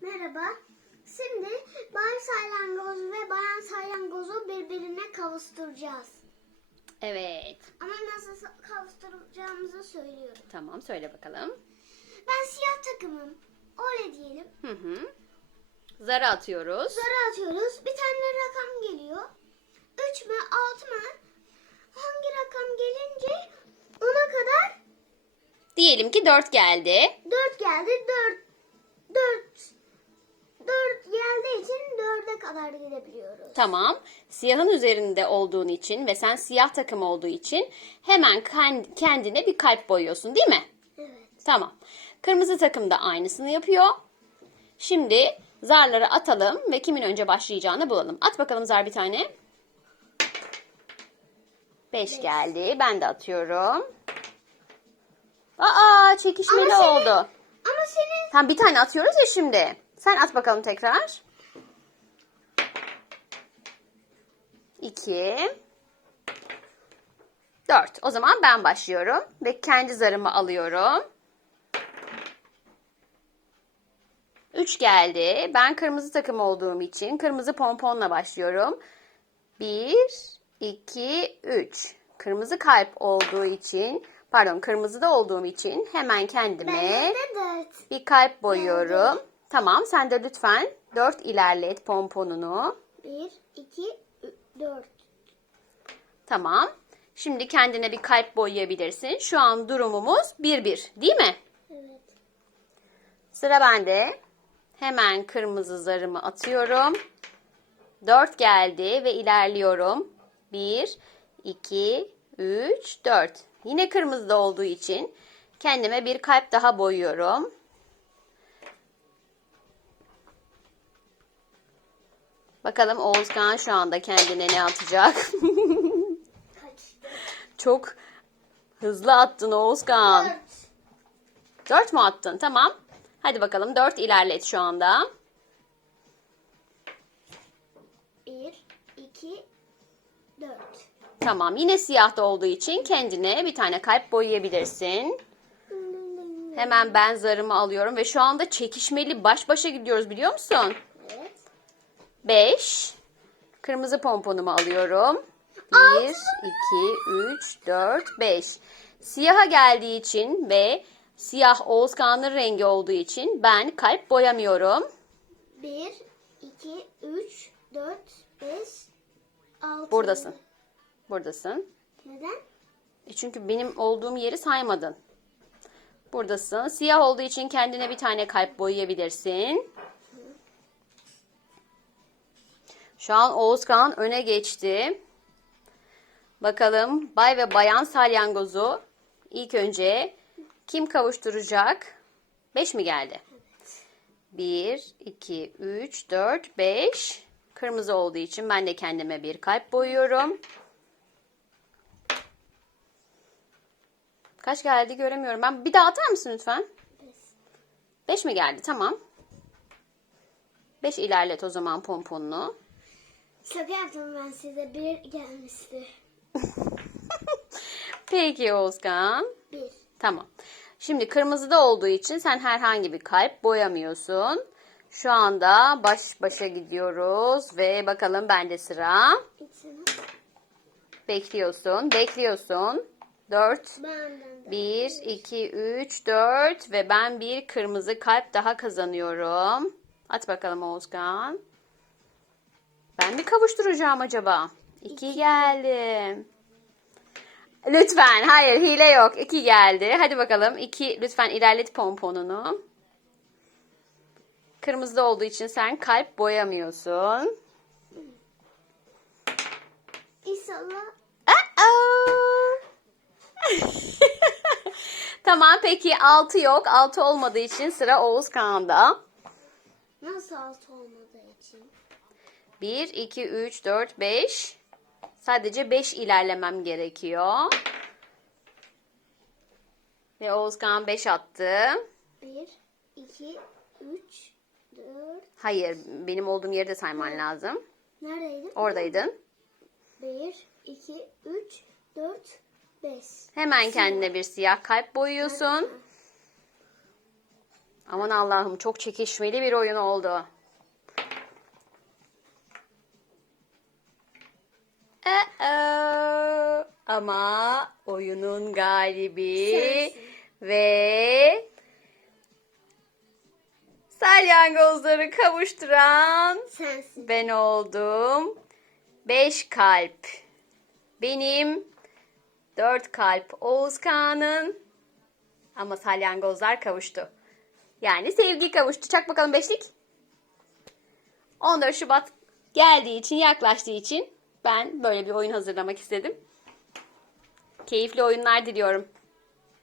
Merhaba. Şimdi Bay Salyangoz ve Bayan Salyangozu birbirine kavuşturacağız. Evet. Ama nasıl kavuşturacağımızı söylüyorum. Tamam söyle bakalım. Ben siyah takımım. Öyle diyelim. Hı hı. Zarı atıyoruz. Zarı atıyoruz. Bir tane rakam geliyor. 3 mü 6 mı? Hangi rakam gelince ona kadar Diyelim ki 4 geldi. 4 geldi. 4 4 4 kadar gidebiliyoruz. Tamam. Siyahın üzerinde olduğun için ve sen siyah takım olduğu için hemen ken- kendine bir kalp boyuyorsun değil mi? Evet. Tamam. Kırmızı takım da aynısını yapıyor. Şimdi zarları atalım ve kimin önce başlayacağını bulalım. At bakalım zar bir tane. 5 geldi. Ben de atıyorum. Aa çekişmeli Ama senin- oldu. Ama senin Tam bir tane atıyoruz ya şimdi. Sen at bakalım tekrar. 2 4. O zaman ben başlıyorum ve kendi zarımı alıyorum. 3 geldi. Ben kırmızı takım olduğum için kırmızı pomponla başlıyorum. 1 2 3. Kırmızı kalp olduğu için, pardon, kırmızıda olduğum için hemen kendime bende de 4. bir kalp boyuyorum. Tamam sen de lütfen 4 ilerlet pomponunu. 1 2 4. Tamam. Şimdi kendine bir kalp boyayabilirsin. Şu an durumumuz 1-1 değil mi? Evet. Sıra bende. Hemen kırmızı zarımı atıyorum. 4 geldi ve ilerliyorum. 1, 2, 3, 4. Yine kırmızıda olduğu için kendime bir kalp daha boyuyorum. Bakalım Oğuzkan şu anda kendine ne atacak? Çok hızlı attın Oğuzkan. 4. 4 mu attın? Tamam. Hadi bakalım 4 ilerlet şu anda. 1 2 4. Tamam. Yine siyahta olduğu için kendine bir tane kalp boyayabilirsin. Hemen ben zarımı alıyorum ve şu anda çekişmeli baş başa gidiyoruz biliyor musun? Evet. 5. Kırmızı pomponumu alıyorum. 1, 2, 3, 4, 5. Siyaha geldiği için ve siyah Oğuzkan'ın rengi olduğu için ben kalp boyamıyorum. 1 2 3 4 5 6. Buradasın. Buradasın. Neden? E Çünkü benim olduğum yeri saymadın. Buradasın. Siyah olduğu için kendine bir tane kalp boyayabilirsin. Şu an Oğuzkan öne geçti. Bakalım bay ve bayan salyangozu ilk önce kim kavuşturacak? 5 mi geldi? 1, 2, 3, 4, 5. Kırmızı olduğu için ben de kendime bir kalp boyuyorum. Kaç geldi göremiyorum. Ben bir daha atar mısın lütfen? 5 mi geldi? Tamam. 5 ilerlet o zaman pomponunu. Şaka yaptım ben size. 1 gelmişti. Peki Oğuzkan. 1. Tamam. Şimdi kırmızıda olduğu için sen herhangi bir kalp boyamıyorsun. Şu anda baş başa gidiyoruz ve bakalım bende sıra. İçine. Bekliyorsun, bekliyorsun. 4, Benden de. 1, 2, 3, 4 ve ben bir kırmızı kalp daha kazanıyorum. At bakalım Oğuzkan. Ben mi kavuşturacağım acaba? 2 geldi. Lütfen hayır hile yok. 2 geldi. Hadi bakalım 2 lütfen ilerlet pomponunu. Kırmızı olduğu için sen kalp boyamıyorsun. İnşallah. Tamam peki 6 yok. 6 olmadığı için sıra Oğuz Kağan'da. Nasıl altı olmadığı için? 1, 2, 3, 4, 5. Sadece 5 ilerlemem gerekiyor. Ve Oğuz Kağan 5 attı. 1 2 3 4 Hayır benim olduğum yeri de sayman lazım. Neredeydim? Oradaydın. 1 2 3 4 5. Hemen kendine bir siyah kalp boyuyorsun. Aman Allah'ım çok çekişmeli bir oyun oldu. Aa, ama oyunun galibi Sensin. ve salyangozları kavuşturan Sensin. ben oldum. Beş kalp. Benim dört kalp Oğuzkan'ın ama salyangozlar kavuştu. Yani sevgi kavuştu. Çak bakalım beşlik. 14 Şubat geldiği için, yaklaştığı için ben böyle bir oyun hazırlamak istedim. Keyifli oyunlar diliyorum.